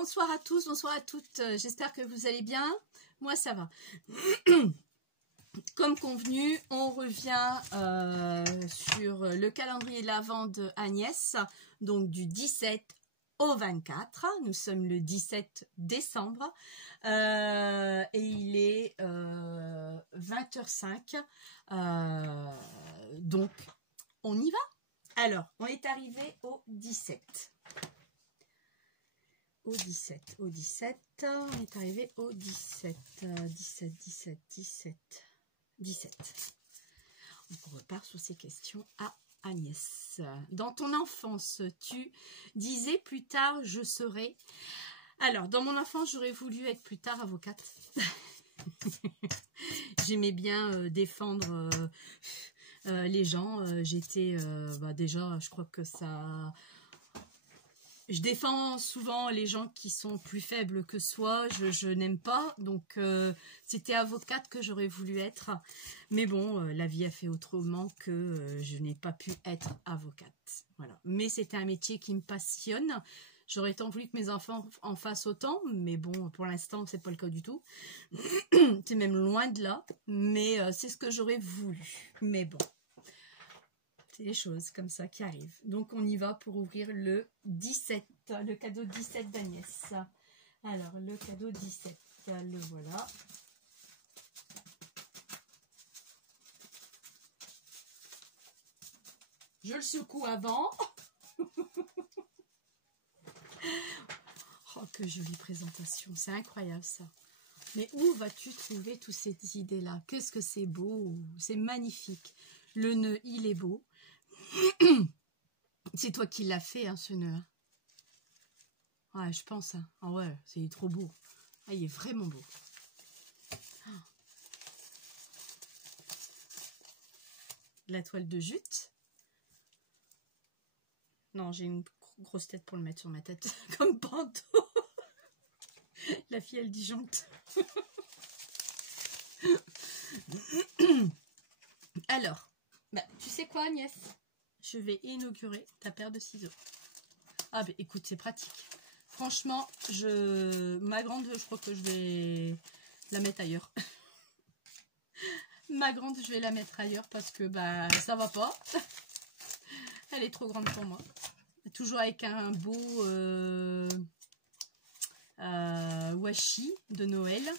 Bonsoir à tous, bonsoir à toutes. J'espère que vous allez bien. Moi, ça va. Comme convenu, on revient sur le calendrier de l'Avent de Agnès, donc du 17 au 24. Nous sommes le 17 décembre et il est 20h05. Donc, on y va. Alors, on est arrivé au 17. On est arrivé au 17. 17. On repart sur ces questions à Agnès. Dans ton enfance, tu disais plus tard je serai. Alors, dans mon enfance, j'aurais voulu être plus tard avocate. J'aimais bien défendre les gens. J'étais déjà, je crois que ça. Je défends souvent les gens qui sont plus faibles que soi, je n'aime pas, donc c'était avocate que j'aurais voulu être. Mais bon, la vie a fait autrement que je n'ai pas pu être avocate. Voilà. Mais c'était un métier qui me passionne. J'aurais tant voulu que mes enfants en fassent autant, mais bon, pour l'instant, c'est pas le cas du tout. C'est même loin de là, mais c'est ce que j'aurais voulu. Mais bon. Les choses comme ça qui arrivent. Donc on y va pour ouvrir le 17, le cadeau 17 d'Agnès. Alors le cadeau 17, le voilà. Je le secoue avant. Oh, que jolie présentation, c'est incroyable ça. Mais où vas-tu trouver toutes ces idées-là? Qu'est-ce que c'est beau, c'est magnifique. Le nœud, il est beau. C'est toi qui l'as fait, hein, ce nœud. Ouais, je pense. Hein. Ah ouais, c'est trop beau. Ah, il est vraiment beau. Ah. La toile de jute. Non, j'ai une grosse tête pour le mettre sur ma tête, comme panneau. La fille, elle disjoncte. Alors, bah, tu sais quoi, Agnès? Je vais inaugurer ta paire de ciseaux. Ah ben écoute, c'est pratique. Franchement, ma grande, je crois que je vais la mettre ailleurs. Ma grande, je vais la mettre ailleurs parce que bah ça va pas. Elle est trop grande pour moi. Toujours avec un beau washi de Noël.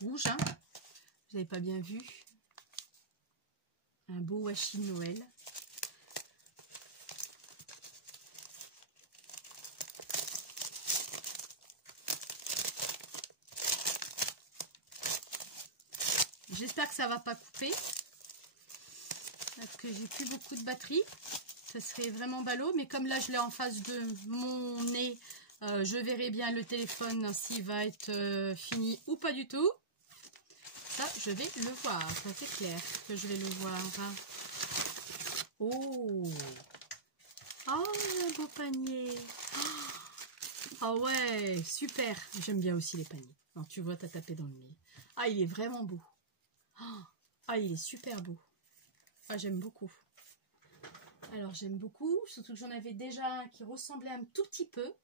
Rouge, hein. Vous n'avez pas bien vu. Un beau washi de Noël. J'espère que ça va pas couper. Parce que j'ai plus beaucoup de batterie. Ça serait vraiment ballot. Mais comme là je l'ai en face de mon nez, je verrai bien le téléphone s'il va être fini ou pas du tout. Ça, je vais le voir. Ça, c'est clair que je vais le voir. Oh! Oh, un beau panier! Ah ouais, super! J'aime bien aussi les paniers. Alors, tu vois, t'as tapé dans le mille. Ah, il est vraiment beau. Ah, il est super beau. Ah, j'aime beaucoup. Alors, j'aime beaucoup. Surtout que j'en avais déjà un qui ressemblait un tout petit peu.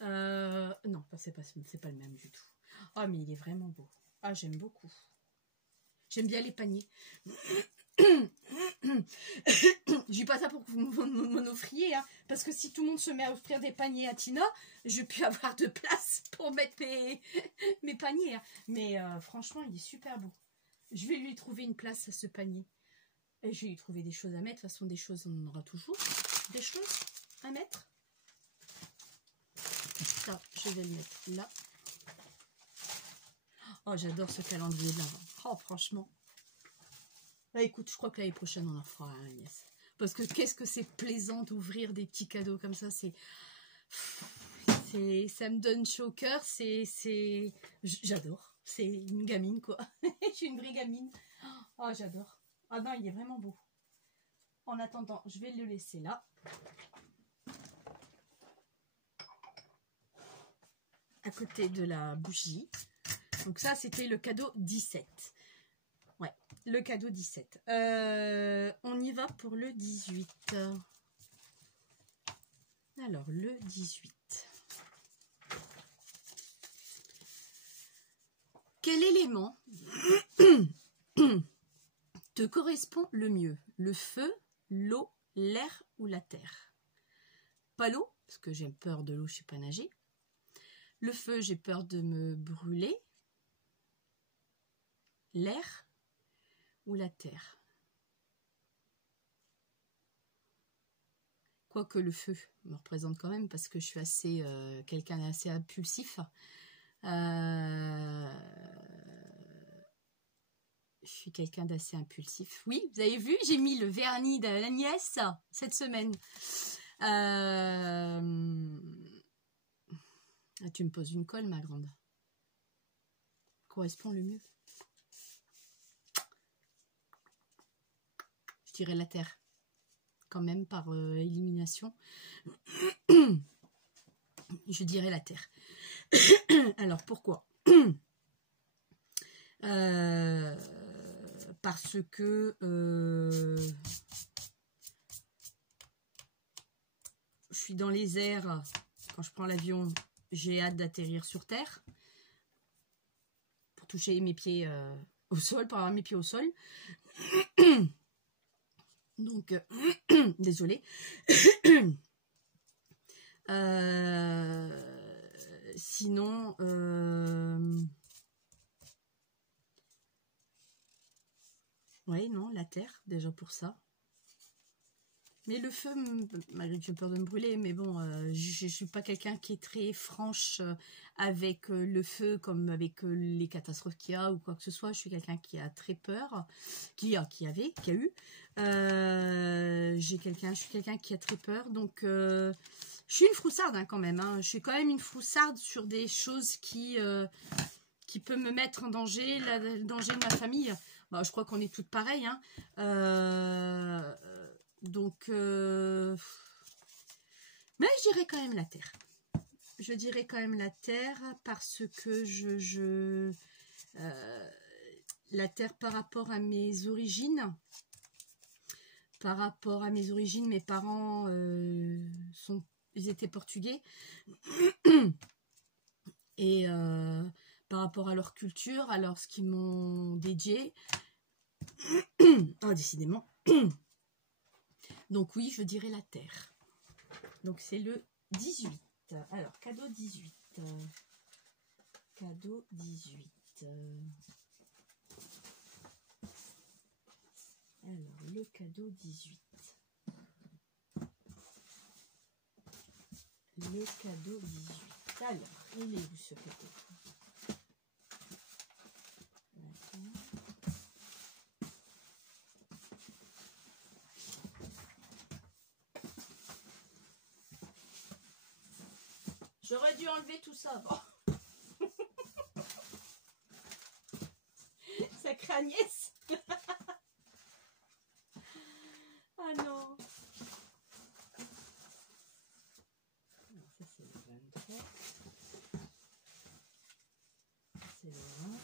Non, c'est pas le même du tout. Ah, mais il est vraiment beau. Ah, j'aime beaucoup. J'aime bien les paniers. Je dis pas ça pour que vous m'en offriez, hein, parce que si tout le monde se met à offrir des paniers à Tina, je vais plus avoir de place pour mettre mes paniers. Hein. Mais franchement, il est super beau. Je vais lui trouver une place à ce panier. Et je vais lui trouver des choses à mettre. De toute façon, des choses, on en aura toujours. Des choses à mettre. Ça, je vais le mettre là. Oh, j'adore ce calendrier de l'Avent. Oh, franchement. Là, écoute, je crois que l'année prochaine, on en fera un, Agnès. Parce que qu'est-ce que c'est plaisant d'ouvrir des petits cadeaux comme ça. Ça me donne chaud au cœur. J'adore. C'est une gamine, quoi. Je suis une vraie gamine. Oh, j'adore. Ah non, il est vraiment beau. En attendant, je vais le laisser là. À côté de la bougie. Donc ça, c'était le cadeau 17. Ouais, le cadeau 17. On y va pour le 18. Alors, le 18. Quel élément te correspond le mieux? Le feu, l'eau, l'air ou la terre? Pas l'eau, parce que j'ai peur de l'eau, je ne sais pas nager. Le feu, j'ai peur de me brûler. L'air ou la terre? Quoique le feu me représente quand même, parce que je suis assez quelqu'un d'assez impulsif. Je suis quelqu'un d'assez impulsif. Oui, vous avez vu, j'ai mis le vernis de la nièce cette semaine. Ah, tu me poses une colle, ma grande. Correspond le mieux. Je dirais la terre. Quand même, par élimination. Je dirais la terre. Alors, pourquoi? Parce que je suis dans les airs. Quand je prends l'avion, j'ai hâte d'atterrir sur terre pour toucher mes pieds au sol, pour avoir mes pieds au sol. Donc, désolée. Sinon, oui, non, la terre, déjà pour ça. Mais le feu, malgré que j'ai peur de me brûler, mais bon, je ne suis pas quelqu'un qui est très franche avec le feu, comme avec les catastrophes qu'il y a ou quoi que ce soit. Je suis quelqu'un qui a très peur, qui a eu. Je suis quelqu'un qui a très peur, donc je suis une froussarde hein, quand même. Hein. Je suis quand même une froussarde sur des choses qui peuvent me mettre en danger, le danger de ma famille. Bah, je crois qu'on est toutes pareilles. Hein. Donc, mais je dirais quand même la terre. Je dirais quand même la terre parce que la terre par rapport à mes origines. Par rapport à mes origines, mes parents ils étaient portugais. Et par rapport à leur culture, alors ce qu'ils m'ont dédié. Ah, décidément. Donc oui, je dirais la terre. Donc c'est le 18. Alors, cadeau 18. Cadeau 18. Alors, le cadeau 18. Le cadeau 18. Alors, il est où ce cadeau? J'aurais dû enlever tout ça avant. Sacrée Agnès. Ah non. Ça c'est le 23. C'est le 20.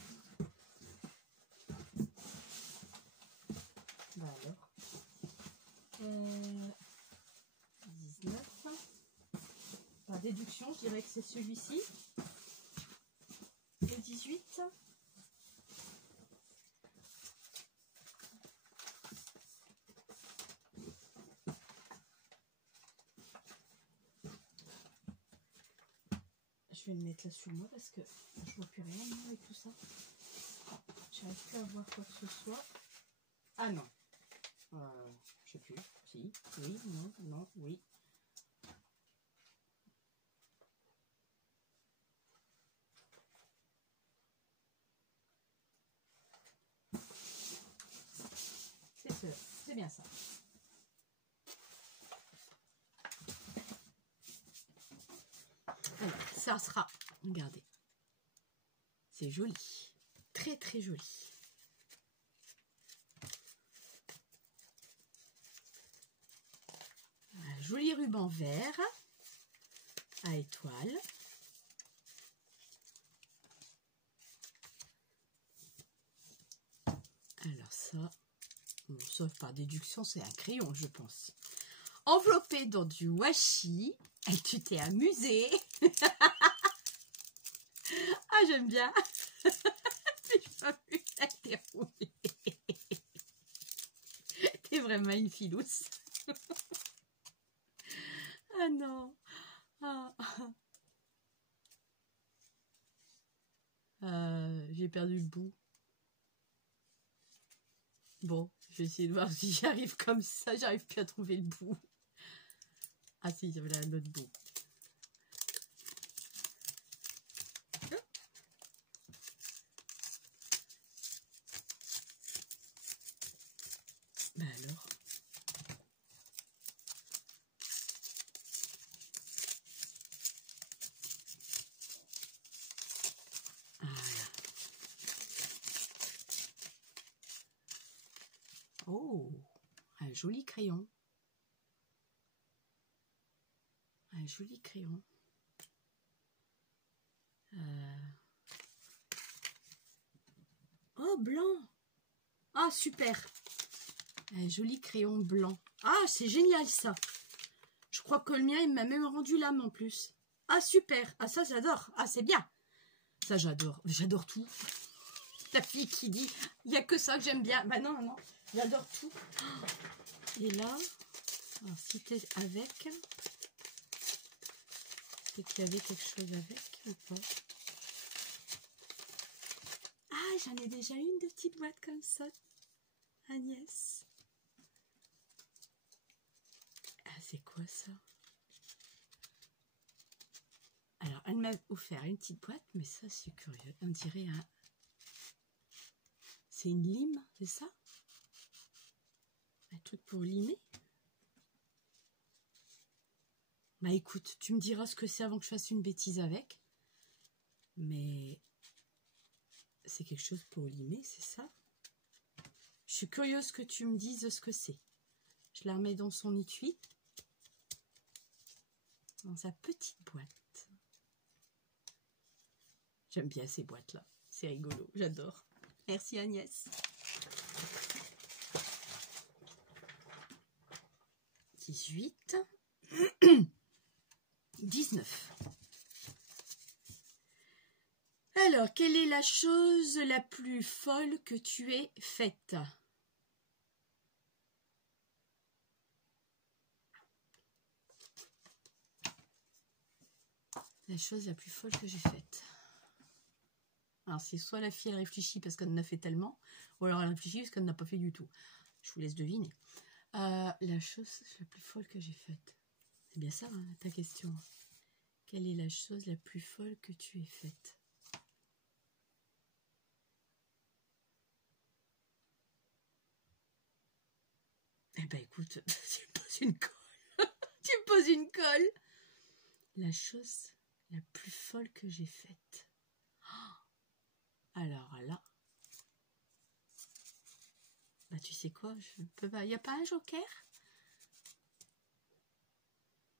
Bah alors. 19. Par déduction, je dirais que c'est celui-ci. Le 18. Je vais le mettre là sous moi parce que je vois plus rien moi, avec tout ça. J'arrive plus à voir quoi que ce soit. Ah non. Je sais plus. Si. Oui. Non. Non. Oui. C'est bien ça. Alors, ça sera, regardez, c'est joli, très très joli. Un joli ruban vert à étoiles. Alors ça, bon, sauf par déduction, c'est un crayon, je pense. Enveloppé dans du washi. Et tu t'es amusé. Ah, j'aime bien. T'es vraiment une filousse. Ah non. Ah. J'ai perdu le bout. Bon, je vais essayer de voir si j'arrive comme ça. J'arrive plus à trouver le bout. Ah si, voilà l'autre bout. Ben alors. Voilà. Oh, un joli crayon. Un joli crayon. Oh, blanc. Ah, super. Un joli crayon blanc. Ah, c'est génial ça. Je crois que le mien, il m'a même rendu l'âme en plus. Ah, super. Ah, ça, j'adore. Ah, c'est bien. Ça, j'adore. J'adore tout. La fille qui dit, il n'y a que ça que j'aime bien. Bah non, non, non. J'adore tout. Et là, alors, si t'es avec, c'est qu'il y avait quelque chose avec ou pas? Ah, j'en ai déjà une de petite boîte comme ça. Agnès. Ah, c'est quoi ça? Alors, elle m'a offert une petite boîte, mais ça, c'est curieux. On dirait un... C'est une lime, c'est ça? Un truc pour limer? Bah écoute, tu me diras ce que c'est avant que je fasse une bêtise avec. Mais c'est quelque chose pour limer, c'est ça? Je suis curieuse que tu me dises ce que c'est. Je la remets dans son étui. Dans sa petite boîte. J'aime bien ces boîtes-là. C'est rigolo, j'adore. Merci Agnès. 18. 19. Alors, quelle est la chose la plus folle que tu aies faite? La chose la plus folle que j'ai faite. Alors, c'est soit la fille, elle réfléchit parce qu'elle en a fait tellement, ou alors elle réfléchit parce qu'elle n'a pas fait du tout. Je vous laisse deviner. La chose la plus folle que j'ai faite. C'est bien ça, hein, ta question. Quelle est la chose la plus folle que tu aies faite? Eh ben écoute, tu me poses une colle. Tu me poses une colle. La chose la plus folle que j'ai faite. Alors là, bah tu sais quoi, je peux pas. Il n'y a pas un joker?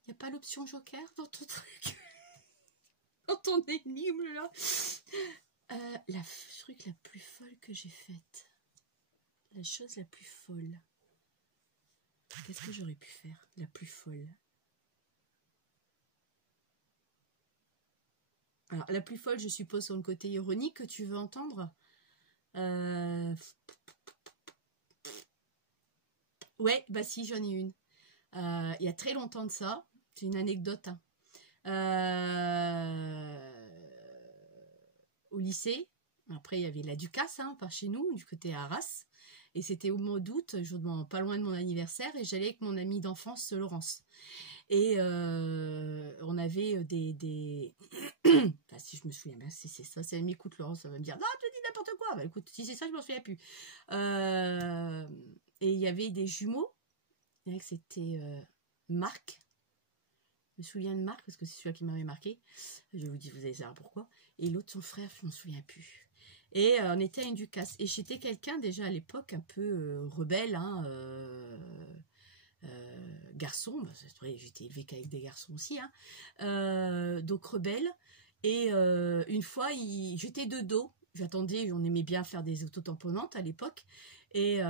Il n'y a pas l'option joker dans ton truc? Dans ton énigme là? La truc la plus folle que j'ai faite. La chose la plus folle. Qu'est-ce que j'aurais pu faire? La plus folle. Alors, la plus folle, je suppose, sur le côté ironique que tu veux entendre. Ouais, bah si, j'en ai une. Il y a très longtemps de ça. C'est une anecdote. Hein. Au lycée, après, il y avait la Ducasse, hein, par chez nous, du côté Arras. Et c'était au mois d'août, pas loin de mon anniversaire, et j'allais avec mon amie d'enfance, Laurence. Et on avait des... enfin, si je me souviens bien, si c'est ça, si elle m'écoute, Laurence, ça va me dire, non, tu dis n'importe quoi. Bah écoute, si c'est ça, je m'en souviens plus. Et il y avait des jumeaux. C'était Marc. Je me souviens de Marc, parce que c'est celui qui m'avait marqué. Je vous dis, vous allez savoir pourquoi. Et l'autre, son frère, je ne m'en souviens plus. Et on était à une Ducasse. Et j'étais quelqu'un, déjà à l'époque, un peu rebelle, hein, garçon, bah, j'étais élevée qu'avec des garçons aussi, hein, donc rebelle. Et une fois, j'étais de dos, j'attendais, on aimait bien faire des autotamponantes à l'époque. Et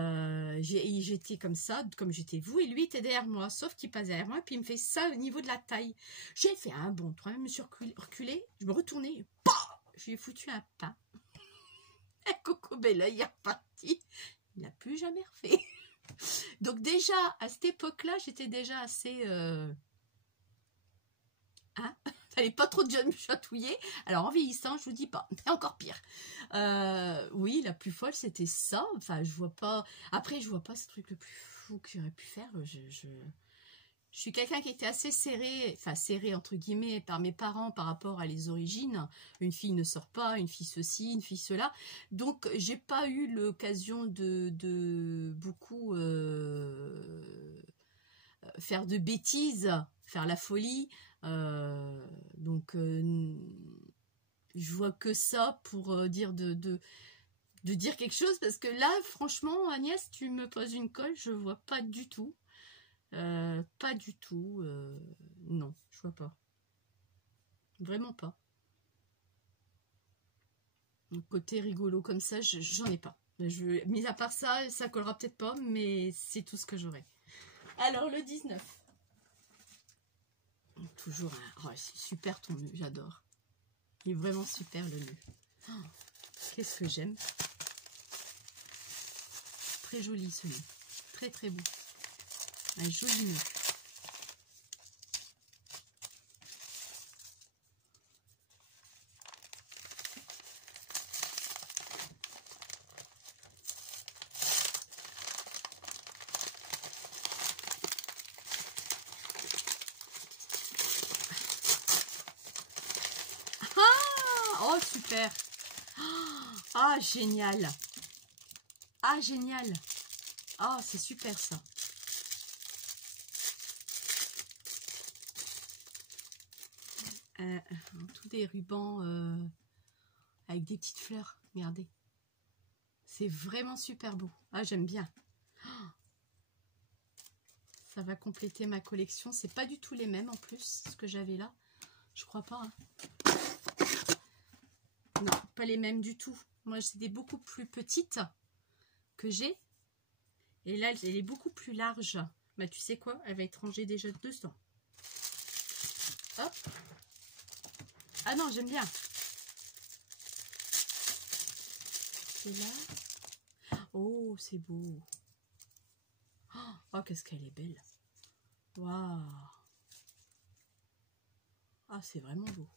j'étais comme ça, comme j'étais vous, et lui était derrière moi, sauf qu'il passe derrière moi, puis il me fait ça au niveau de la taille. J'ai fait un bond, je me suis reculée, je me retournais, je lui ai foutu un pain. Et Coco Bella, il est reparti. Il n'a plus jamais refait. Donc déjà, à cette époque-là, j'étais déjà assez... Fallait pas trop de me chatouiller. Alors en vieillissant, je vous dis pas, c'est encore pire. Oui, la plus folle, c'était ça. Enfin, je vois pas... Après, je vois pas ce truc le plus fou que j'aurais pu faire. Je suis quelqu'un qui était assez serré, enfin serré entre guillemets, par mes parents par rapport à les origines. Une fille ne sort pas, une fille ceci, une fille cela. Donc, j'ai pas eu l'occasion de beaucoup faire de bêtises, faire la folie. Donc, je vois que ça pour dire de dire quelque chose, parce que là, franchement, Agnès, tu me poses une colle, je vois pas du tout. Pas du tout. Non, je vois pas. Vraiment pas. Un côté rigolo comme ça, j'en ai pas. Mis à part ça, ça collera peut-être pas, mais c'est tout ce que j'aurai. Alors, le 19. Toujours un... Oh, c'est super ton nœud, j'adore. Il est vraiment super le nœud. Oh, qu'est-ce que j'aime. Très joli ce nœud. Très très beau. Un joli nœud. Oh, super. Ah, génial. Ah, génial. Ah, c'est super, ça. Tous des rubans avec des petites fleurs. Regardez. C'est vraiment super beau. Ah, j'aime bien. Ça va compléter ma collection. C'est pas du tout les mêmes, en plus, ce que j'avais là. Je crois pas, hein. Non, pas les mêmes du tout. Moi, c'est des beaucoup plus petites que j'ai. Et là, elle est beaucoup plus large. Bah, tu sais quoi? Elle va être rangée déjà dedans. Hop. Ah non, j'aime bien. C'est là. Oh, c'est beau. Oh, qu'est-ce qu'elle est belle. Waouh. Ah, c'est vraiment beau.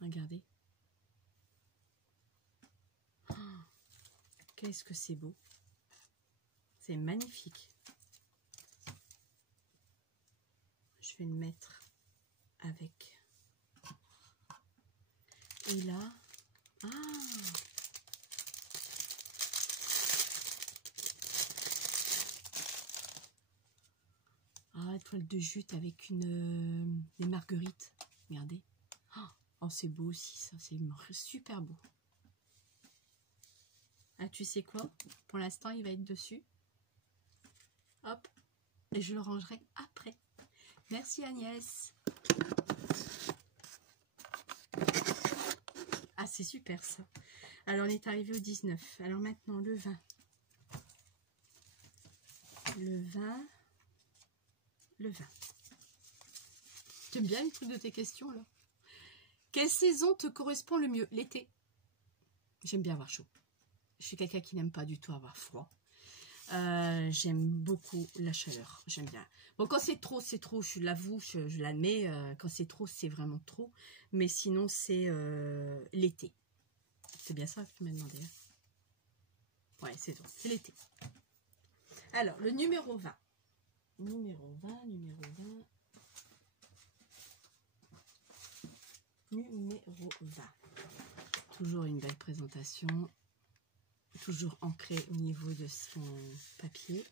Regardez. Qu'est-ce que c'est beau. C'est magnifique. Je vais le mettre avec. Et là, ah, toile de jute avec des marguerites. Regardez. Oh, c'est beau aussi, ça. C'est super beau. Ah, tu sais quoi? Pour l'instant, il va être dessus. Hop. Et je le rangerai après. Merci Agnès. Ah, c'est super ça. Alors, on est arrivé au 19. Alors maintenant, le 20. Le 20. Le 20. J'aime bien une truc de tes questions, là. Quelle saison te correspond le mieux? L'été. J'aime bien avoir chaud. Je suis quelqu'un qui n'aime pas du tout avoir froid. J'aime beaucoup la chaleur. J'aime bien. Bon, quand c'est trop, je l'avoue, je l'admets. Quand c'est trop, c'est vraiment trop. Mais sinon, c'est l'été. C'est bien ça que tu m'as demandé. Hein? Ouais, c'est tout. C'est l'été. Alors, le numéro 20. Numéro 20. Toujours une belle présentation. Toujours ancré au niveau de son papier.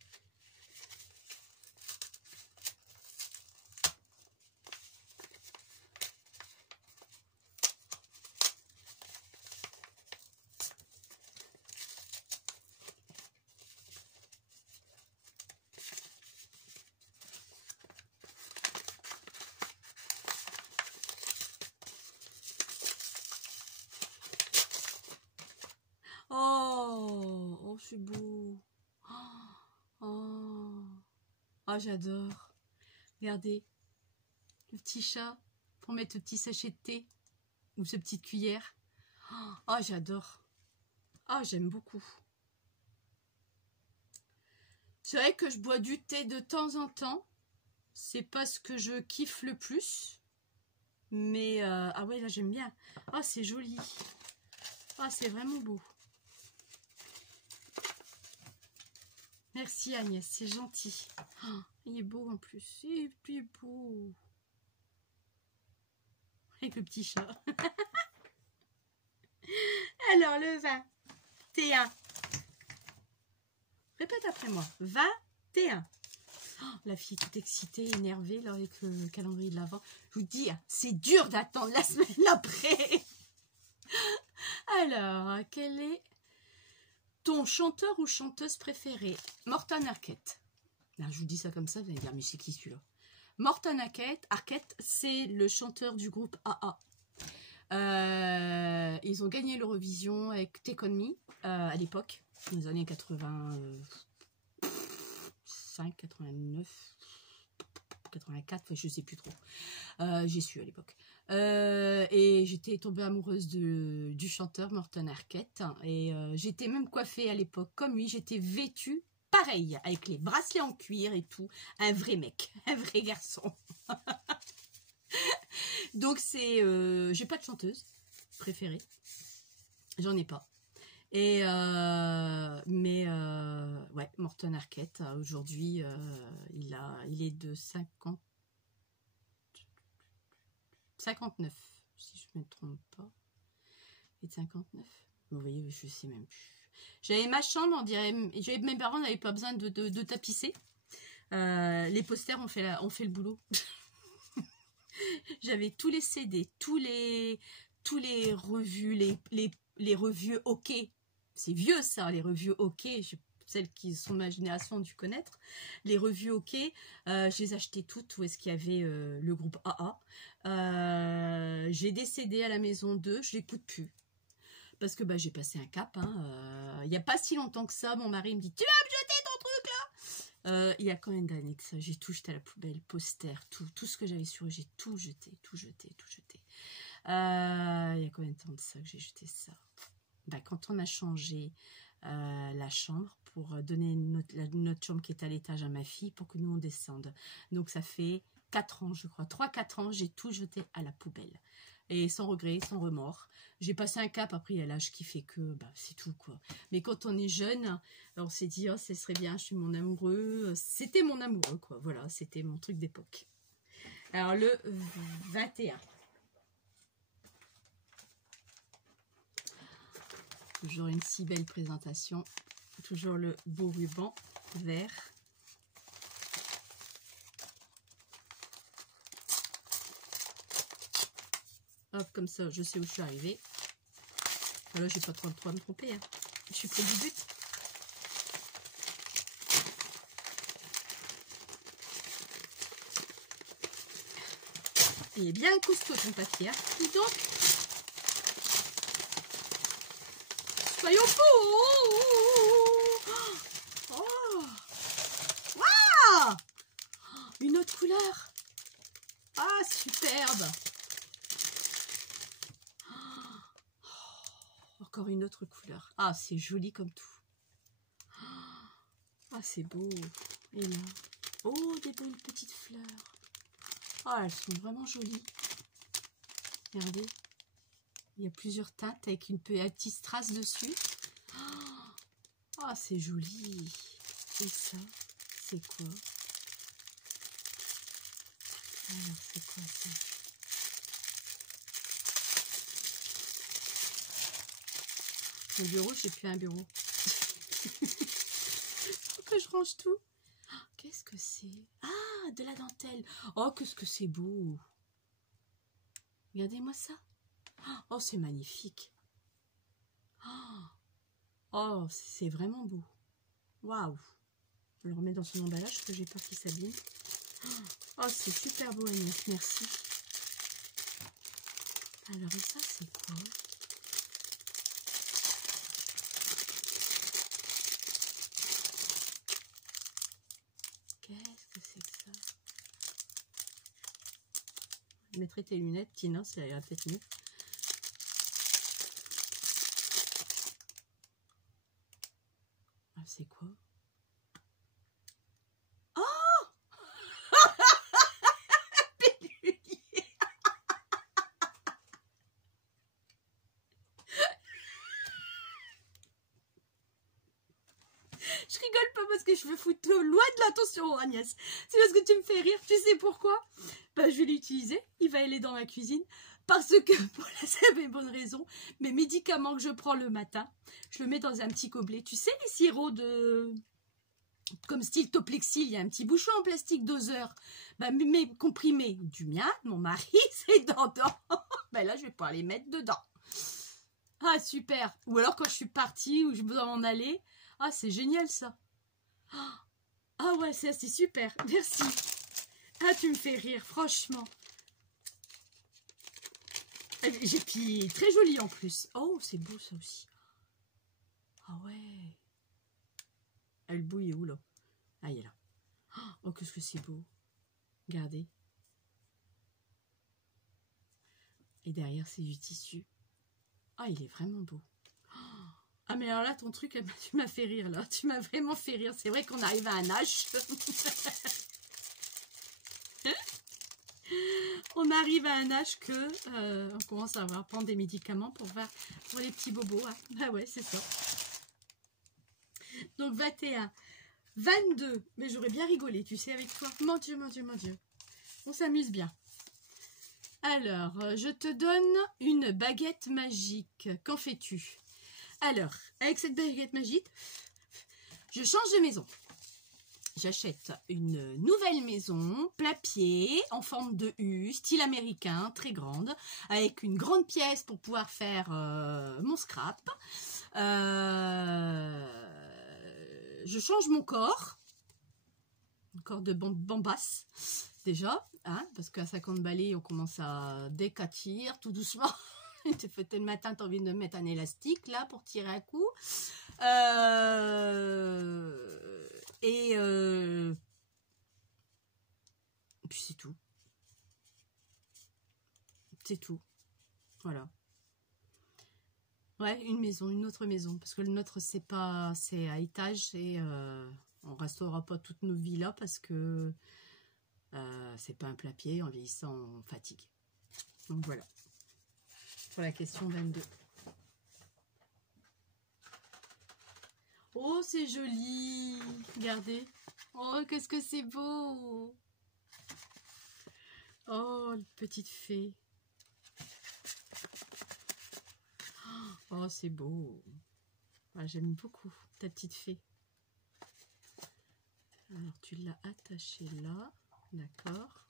c'est beau. Oh, oh j'adore. Regardez, le petit chat pour mettre le petit sachet de thé ou ce petite cuillère. Oh, j'adore. Oh, j'aime beaucoup. C'est vrai que je bois du thé de temps en temps. C'est pas ce que je kiffe le plus. Mais, ah ouais, là, j'aime bien. Oh, c'est joli. Oh, c'est vraiment beau. Merci Agnès, c'est gentil. Oh, il est beau en plus. Il est beau. Avec le petit chat. Alors, le 21. Répète après moi. 21. Oh, la fille toute excitée, énervée là, avec le calendrier de l'Avent. Je vous dis, c'est dur d'attendre la semaine après. Alors, quel est ton chanteur ou chanteuse préférée? Morten Arquette. Là, je vous dis ça comme ça, vous allez dire, mais c'est qui celui-là? Morten Arquette, c'est le chanteur du groupe AA. Ils ont gagné l'Eurovision avec Take On Me à l'époque, dans les années 85, 89, 84, je sais plus trop. J'y suis à l'époque. Et j'étais tombée amoureuse du chanteur Morten Arquette. Et j'étais même coiffée à l'époque comme lui. J'étais vêtue pareil, avec les bracelets en cuir et tout. Un vrai mec, un vrai garçon. Donc c'est... j'ai pas de chanteuse préférée. J'en ai pas. Et ouais, Morten Arquette, aujourd'hui, il est de 59, si je ne me trompe pas. Il est de 59. Vous voyez, je sais même plus. J'avais ma chambre, on dirait, mes parents n'avaient pas besoin de tapisser. Les posters ont fait le boulot. J'avais tous les CD, tous les revues, les revues OK. C'est vieux ça, les revues OK. Celles qui sont de ma génération ont dû connaître. Les revues OK, je les achetais toutes où est-ce qu'il y avait le groupe AA. J'ai des CD à la maison d'eux, je l'écoute plus. Parce que bah, j'ai passé un cap. Il n'y a pas si longtemps que ça, mon mari me dit « Tu vas me jeter ton truc là ?» Il y a combien d'années que ça? J'ai tout jeté à la poubelle, poster, tout ce que j'avais sur eux, j'ai tout jeté. Il y a combien de temps de ça que j'ai jeté ça? Bah, quand on a changé la chambre pour donner notre chambre qui est à l'étage à ma fille pour que nous on descende. Donc ça fait 4 ans, je crois, 3-4 ans, j'ai tout jeté à la poubelle. Et sans regret, sans remords. J'ai passé un cap, après il y a l'âge qui fait que, bah, c'est tout quoi. Mais quand on est jeune, on s'est dit, oh, ce serait bien, je suis mon amoureux. C'était mon amoureux quoi, voilà, c'était mon truc d'époque. Alors le 21. Toujours une si belle présentation. Toujours le beau ruban vert. Hop, comme ça, je sais où je suis arrivée. Voilà, j'ai pas trop le droit de me tromper. Hein. Je suis près du but. Il est bien costaud ton papier. Hein. Dis donc. Soyons fous. Oh. Wow. Une autre couleur. Ah, superbe. Encore une autre couleur. Ah, c'est joli comme tout. Ah, c'est beau. Et là. Oh, des belles petites fleurs. Ah, elles sont vraiment jolies. Regardez. Il y a plusieurs teintes avec une petite strass dessus. Ah, c'est joli. Et ça, c'est quoi? Alors, c'est quoi ça? Mon bureau, j'ai plus un bureau. Faut que je range tout. Oh, qu'est-ce que c'est? Ah, de la dentelle. Oh, qu'est-ce que c'est beau. Regardez-moi ça. Oh, c'est magnifique. Oh, c'est vraiment beau. Waouh. Je le remets dans son emballage parce que j'ai peur qu'il s'abîme. Oh, c'est super beau, Agnès. Merci. Alors, et ça, c'est quoi? Je mettrai tes lunettes, Tina, ça ira peut-être mieux. Ah, c'est quoi? Oh Pélulier. Je rigole pas parce que je veux foutre loin de l'attention, Agnès. C'est parce que tu me fais rire. Tu sais pourquoi? Bah, je vais l'utiliser. Il va aller dans ma cuisine. Parce que, pour la simple et bonne raison, mes médicaments que je prends le matin, je le mets dans un petit gobelet. Tu sais, les sirops de... Comme style Toplexil, il y a un petit bouchon en plastique doseur. Bah, mes comprimés du mien, mon mari, c'est dedans. Bah là, je vais pouvoir les mettre dedans. Ah, super. Ou alors, quand je suis partie ou je dois m'en aller. Ah, c'est génial, ça. Ah ouais, c'est super. Merci. Ah, tu me fais rire, franchement. J'ai puis très joli en plus. Oh, c'est beau ça aussi. Ah ouais. Elle bouille où là? Ah, il est là. Oh, qu'est-ce que c'est beau. Regardez. Et derrière, c'est du tissu. Ah, il est vraiment beau. Ah, mais alors là, ton truc, tu m'as fait rire là. Tu m'as vraiment fait rire. C'est vrai qu'on arrive à un âge. On arrive à un âge que on commence à avoir prendre des médicaments pour les petits bobos. Hein. Ah ouais, c'est ça. Donc 21, 22. Mais j'aurais bien rigolé, tu sais, avec toi. Mon Dieu, mon Dieu, mon Dieu. On s'amuse bien. Alors, je te donne une baguette magique. Qu'en fais-tu? Alors, avec cette baguette magique, je change de maison. J'achète une nouvelle maison, plat-pied, en forme de U, style américain, très grande, avec une grande pièce pour pouvoir faire mon scrap. Je change mon corps de bambasse, déjà, hein, parce qu'à 50 balais, on commence à décatir tout doucement. Tu fais le matin, tu as envie de mettre un élastique, là, pour tirer un coup. Et puis c'est tout. C'est tout. Voilà. Ouais, une maison, une autre maison. Parce que le nôtre, c'est à étage et on restera pas toute nos vies là parce que c'est pas un plat-pied. En vieillissant, on fatigue. Donc voilà. Pour la question 22. Oh, c'est joli. Regardez. Oh, qu'est-ce que c'est beau. Oh, petite fée. Oh, c'est beau. Ah, j'aime beaucoup ta petite fée. Alors, tu l'as attachée là. D'accord.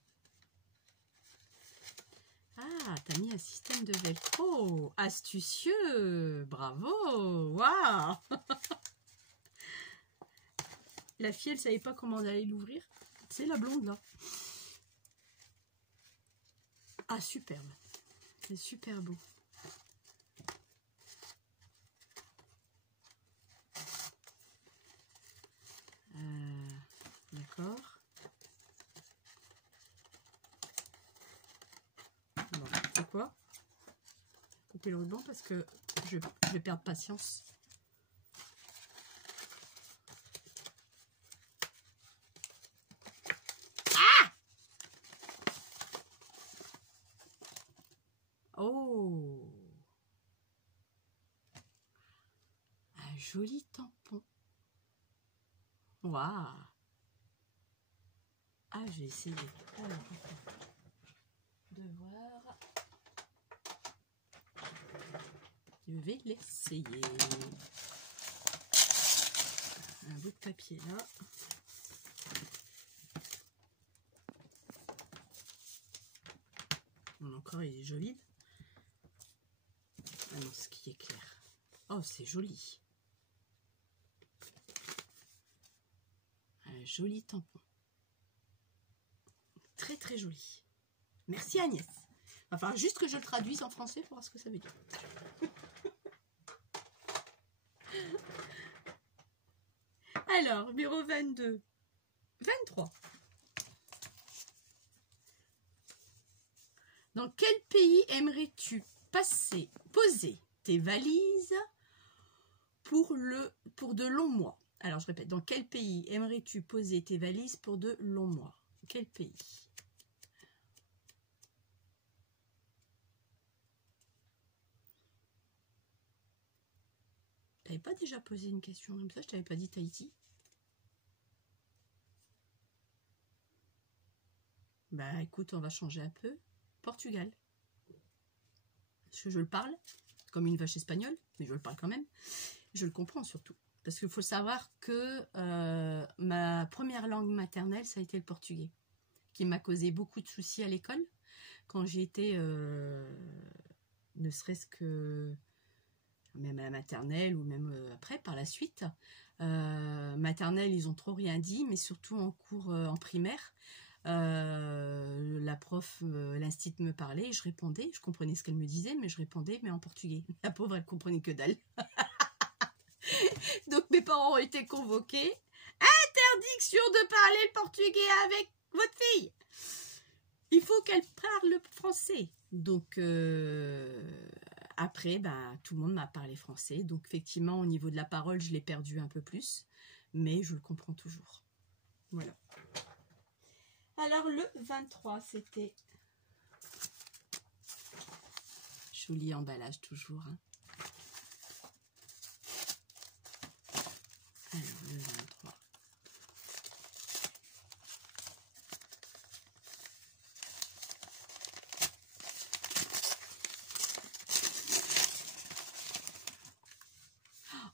Ah, t'as mis un système de velcro. Astucieux. Bravo. Waouh. La fille, elle savait pas comment on allait l'ouvrir. C'est la blonde, là. Ah, superbe. C'est super beau. D'accord. Bon, c'est quoi? Couper le ruban parce que je vais perdre patience. Ah! Oh! Un joli tampon. Waouh! Ah, je vais essayer. Alors, de voir. Je vais l'essayer. Un bout de papier là. Bon, encore, il est joli. Ah non, ce qui est clair. Oh, c'est joli. Un joli tampon. Très très joli. Merci Agnès. Enfin, juste que je le traduise en français pour voir ce que ça veut dire. Alors, numéro 22. 23. Dans quel pays aimerais-tu poser tes valises pour de longs mois? Alors, je répète, dans quel pays aimerais-tu poser tes valises pour de longs mois? Quel pays? T'avais pas déjà posé une question comme ça? Je t'avais pas dit Tahiti? Bah écoute, on va changer un peu. Portugal. Parce que je le parle comme une vache espagnole, mais je le parle quand même. Je le comprends surtout. Parce qu'il faut savoir que ma première langue maternelle, ça a été le portugais, qui m'a causé beaucoup de soucis à l'école. Quand j'ai été, ne serait-ce que même à la maternelle ou même après, par la suite. Maternelle, ils ont trop rien dit, mais surtout en cours en primaire. La prof, l'instit me parlait, je répondais, je comprenais ce qu'elle me disait, mais je répondais, mais en portugais. La pauvre, elle comprenait que dalle. Donc mes parents ont été convoqués. Interdiction de parler le portugais avec votre fille. Il faut qu'elle parle le français. Donc après, bah, tout le monde m'a parlé français. Donc effectivement, au niveau de la parole, je l'ai perdu un peu plus. Mais je le comprends toujours. Voilà. Alors le 23, c'était... Joli emballage toujours. Hein. Alors le 23.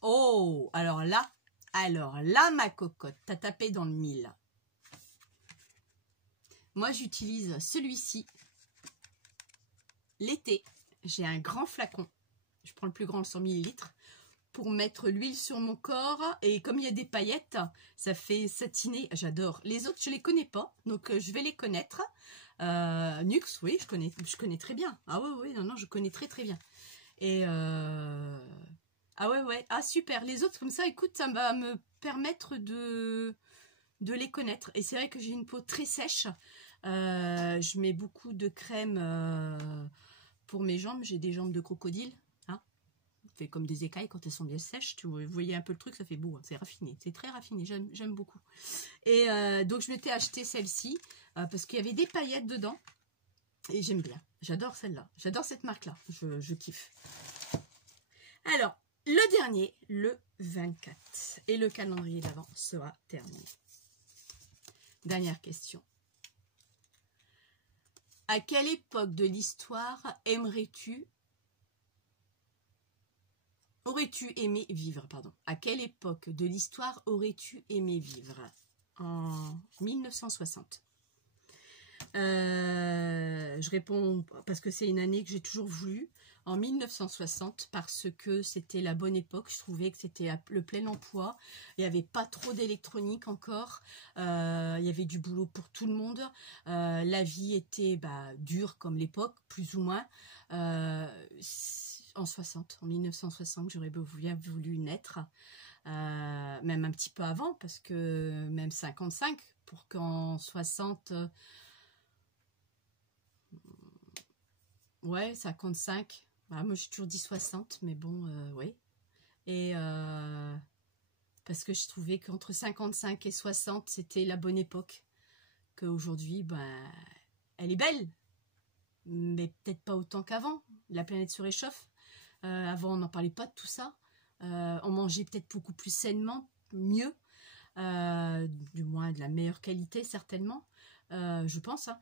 Oh, alors là, ma cocotte, t'as tapé dans le mille. Moi, j'utilise celui-ci. L'été, j'ai un grand flacon. Je prends le plus grand, le 100 ml, pour mettre l'huile sur mon corps. Et comme il y a des paillettes, ça fait satiner. J'adore. Les autres, je les connais pas, donc je vais les connaître. Nux, oui, je connais très bien. Ah oui, non, je connais très bien. Et ah ouais, ah super. Les autres, comme ça, écoute, ça va me permettre de les connaître. Et c'est vrai que j'ai une peau très sèche. Je mets beaucoup de crème pour mes jambes. J'ai des jambes de crocodile. Hein, fait comme des écailles quand elles sont bien sèches. Vous voyez un peu le truc, ça fait beau. Hein, c'est raffiné. C'est très raffiné. J'aime beaucoup. Et donc, je m'étais acheté celle-ci parce qu'il y avait des paillettes dedans. Et j'aime bien. J'adore celle-là. J'adore cette marque-là. Je kiffe. Alors, le dernier, le 24. Et le calendrier d'avant sera terminé. Dernière question. À quelle époque de l'histoire aurais-tu aimé vivre, pardon. À quelle époque de l'histoire aurais-tu aimé vivre? En 1960. Je réponds parce que c'est une année que j'ai toujours voulu. En 1960, parce que c'était la bonne époque. Je trouvais que c'était le plein emploi. Il n'y avait pas trop d'électronique encore. Il y avait du boulot pour tout le monde. La vie était dure comme l'époque, plus ou moins. En 1960, j'aurais bien voulu naître. Même un petit peu avant, parce que même 55, pour qu'en 60... ouais, 55. Voilà, moi, j'ai toujours dit 60, mais bon, ouais. Et parce que je trouvais qu'entre 55 et 60, c'était la bonne époque. Qu'aujourd'hui, elle est belle, mais peut-être pas autant qu'avant. La planète se réchauffe. Avant, on n'en parlait pas de tout ça. On mangeait peut-être beaucoup plus sainement, mieux. Du moins, de la meilleure qualité, certainement. Je pense. Hein.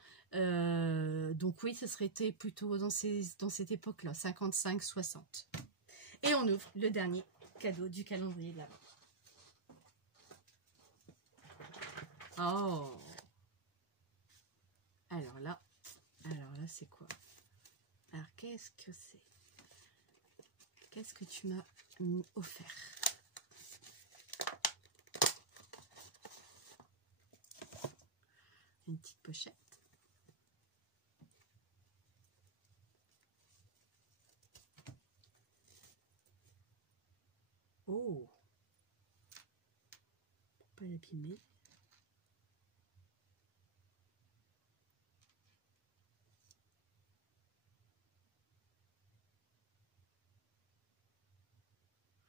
Donc oui, ça serait été plutôt dans cette époque-là, 55-60. Et on ouvre le dernier cadeau du calendrier de l'Avent. Oh. Alors là, c'est quoi? Alors, qu'est-ce que c'est? Qu'est-ce que tu m'as offert? Une petite pochette. Oh, pour pas l'abîmer.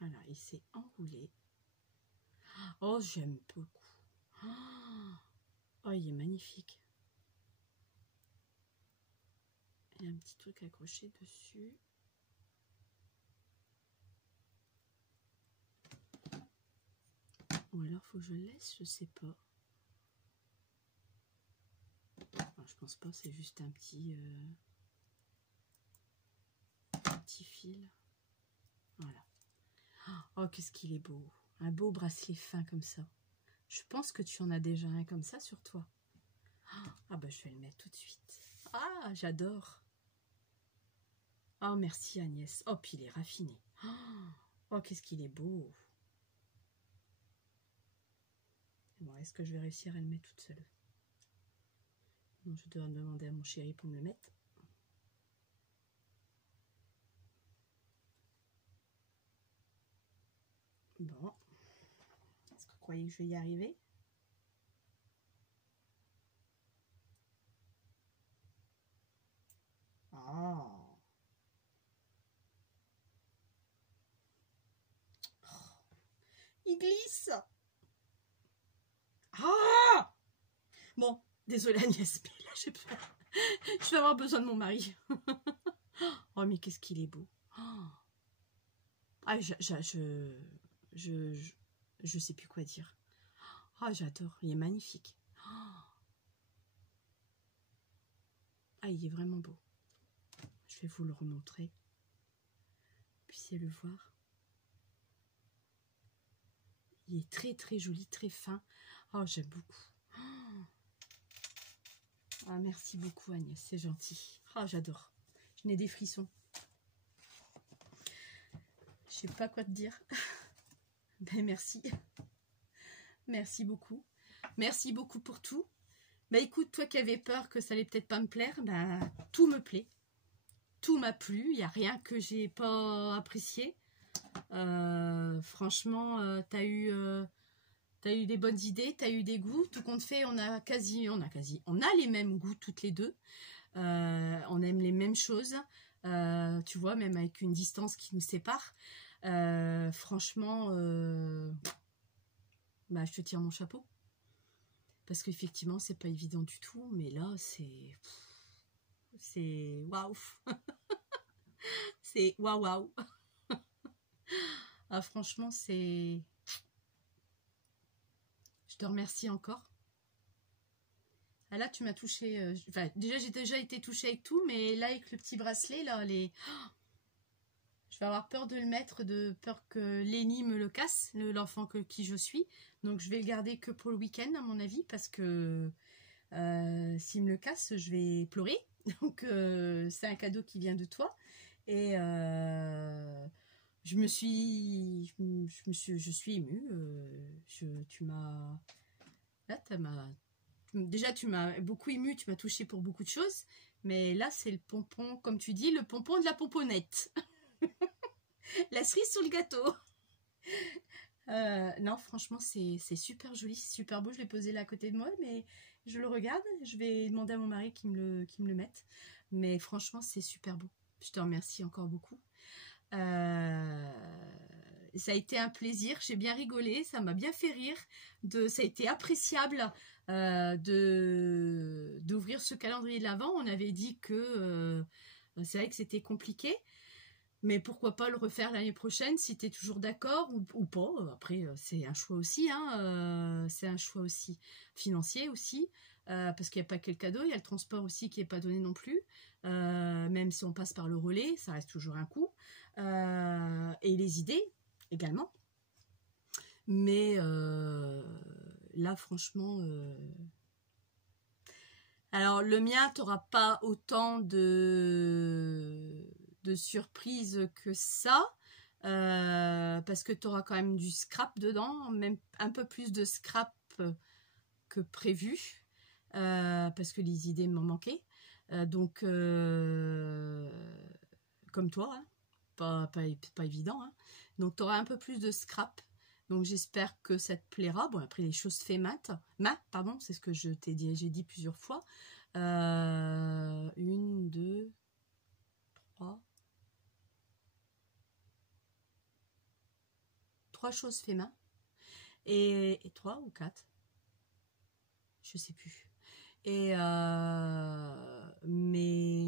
Voilà, il s'est enroulé. Oh, j'aime beaucoup. Oh, il est magnifique. Il y a un petit truc accroché dessus. Ou alors, faut que je le laisse, je sais pas. Alors, je pense pas, c'est juste un petit fil. Voilà. Oh, qu'est-ce qu'il est beau. Un beau bracelet fin comme ça. Je pense que tu en as déjà un comme ça sur toi. Ah bah je vais le mettre tout de suite. Ah, j'adore. Oh, merci Agnès. Oh, puis il est raffiné. Oh, qu'est-ce qu'il est beau. Bon, est-ce que je vais réussir à le mettre toute seule? Non, je dois demander à mon chéri pour me le mettre. Bon. Est-ce que vous croyez que je vais y arriver? Oh. Il glisse. Ah. Bon, désolée Agnès, mais là j'ai peur. Je vais avoir besoin de mon mari. Oh, mais qu'est-ce qu'il est beau. Ah, je sais plus quoi dire. Ah, j'adore. Il est magnifique. Ah, il est vraiment beau. Je vais vous le remontrer. Vous puissiez le voir. Il est très très joli, très fin. Oh, j'aime beaucoup. Ah, merci beaucoup Agnès, c'est gentil. Ah, j'adore. Je n'ai des frissons. Je sais pas quoi te dire. Ben merci. Merci beaucoup. Merci beaucoup pour tout. Bah écoute, toi qui avais peur que ça allait peut-être pas me plaire, bah tout me plaît. Tout m'a plu, il n'y a rien que j'ai pas apprécié. Franchement, t'as eu des bonnes idées, t'as eu des goûts. Tout compte fait, on a les mêmes goûts toutes les deux. On aime les mêmes choses. Tu vois, même avec une distance qui nous sépare. Franchement, bah, je te tire mon chapeau. Parce qu'effectivement, c'est pas évident du tout. Mais là, c'est waouh. C'est waouh waouh. Ah, franchement, c'est... Je te remercie encore. Ah, là, tu m'as touché. Enfin, déjà, j'ai déjà été touchée avec tout, mais là, avec le petit bracelet, là, je vais avoir peur de le mettre, de peur que Lenny me le casse, l'enfant qui je suis. Donc, je vais le garder que pour le week-end, à mon avis, parce que s'il me le casse, je vais pleurer. Donc, c'est un cadeau qui vient de toi. Et je suis émue. Tu m'as... Là, déjà, tu m'as beaucoup émue, tu m'as touchée pour beaucoup de choses. Mais là, c'est le pompon, comme tu dis, le pompon de la pomponnette. La cerise sur le gâteau. Non, franchement, c'est super joli, c'est super beau. Je l'ai posé là à côté de moi, mais je le regarde. Je vais demander à mon mari qu'il me le mette. Mais franchement, c'est super beau. Je te remercie encore beaucoup. Ça a été un plaisir, j'ai bien rigolé, ça m'a bien fait rire, ça a été appréciable d'ouvrir ce calendrier de l'Avent. On avait dit que c'est vrai que c'était compliqué, mais pourquoi pas le refaire l'année prochaine si tu es toujours d'accord ou pas. Après, c'est un choix aussi, hein, c'est un choix aussi financier aussi, parce qu'il n'y a pas que le cadeau, il y a le transport aussi qui n'est pas donné non plus. Même si on passe par le relais, ça reste toujours un coût. Et les idées également. Mais là, franchement... Alors, le mien, tu n'auras pas autant de surprises que ça. Parce que tu auras quand même du scrap dedans. Même un peu plus de scrap que prévu. Parce que les idées m'en manquaient. Donc, comme toi, hein, pas évident. Hein. Donc, tu auras un peu plus de scrap. Donc, j'espère que ça te plaira. Bon, après, les choses faites pardon, c'est ce que j'ai dit plusieurs fois. 1, 2, 3. 3 choses fait main. Et 3 ou 4. Je sais plus. Et mais...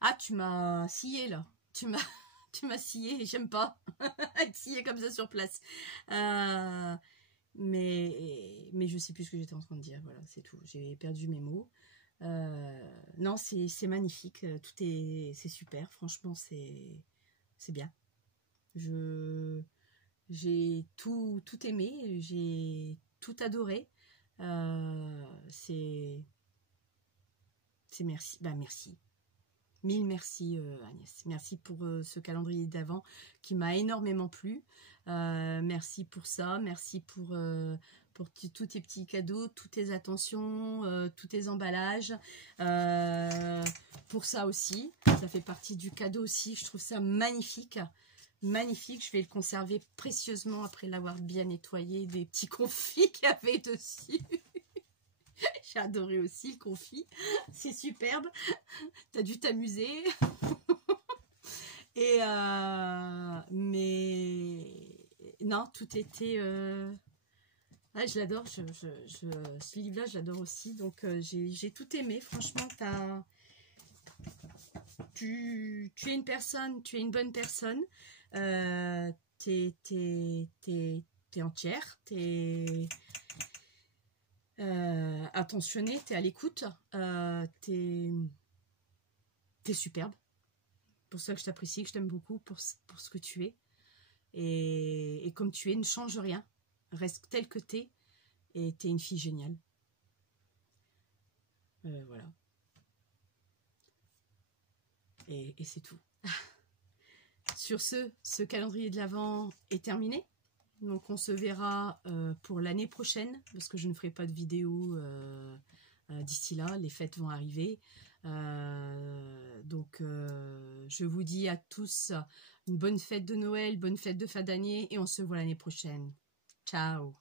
Ah, tu m'as scié là. Tu m'as scié, j'aime pas être scié comme ça sur place. Mais je sais plus ce que j'étais en train de dire. Voilà, c'est tout. J'ai perdu mes mots. Non, c'est magnifique. C'est super. Franchement, c'est bien. J'ai tout aimé. J'ai tout adoré. C'est merci. Bah, merci. Mille merci Agnès. Merci pour ce calendrier d'avant qui m'a énormément plu. Merci pour ça. Merci pour tous tes petits cadeaux, toutes tes attentions, tous tes emballages. Pour ça aussi. Ça fait partie du cadeau aussi. Je trouve ça magnifique. Magnifique. Je vais le conserver précieusement après l'avoir bien nettoyé des petits confits qu'il y avait dessus. J'ai adoré aussi le confit. C'est superbe. T'as dû t'amuser. Et mais non, tout était ah, je l'adore. Ce livre-là, je l'adore aussi. Donc j'ai tout aimé. Franchement, tu es une personne, tu es une bonne personne. T'es entière. Attentionné, t'es à l'écoute, t'es superbe. Pour ça que je t'apprécie, que je t'aime beaucoup pour ce que tu es. Et comme tu es, ne change rien. Reste tel que t'es. Et t'es une fille géniale. Voilà. Et c'est tout. Sur ce calendrier de l'Avent est terminé. Donc on se verra pour l'année prochaine, parce que je ne ferai pas de vidéo d'ici là, les fêtes vont arriver. Donc je vous dis à tous une bonne fête de Noël, bonne fête de fin d'année, et on se voit l'année prochaine. Ciao!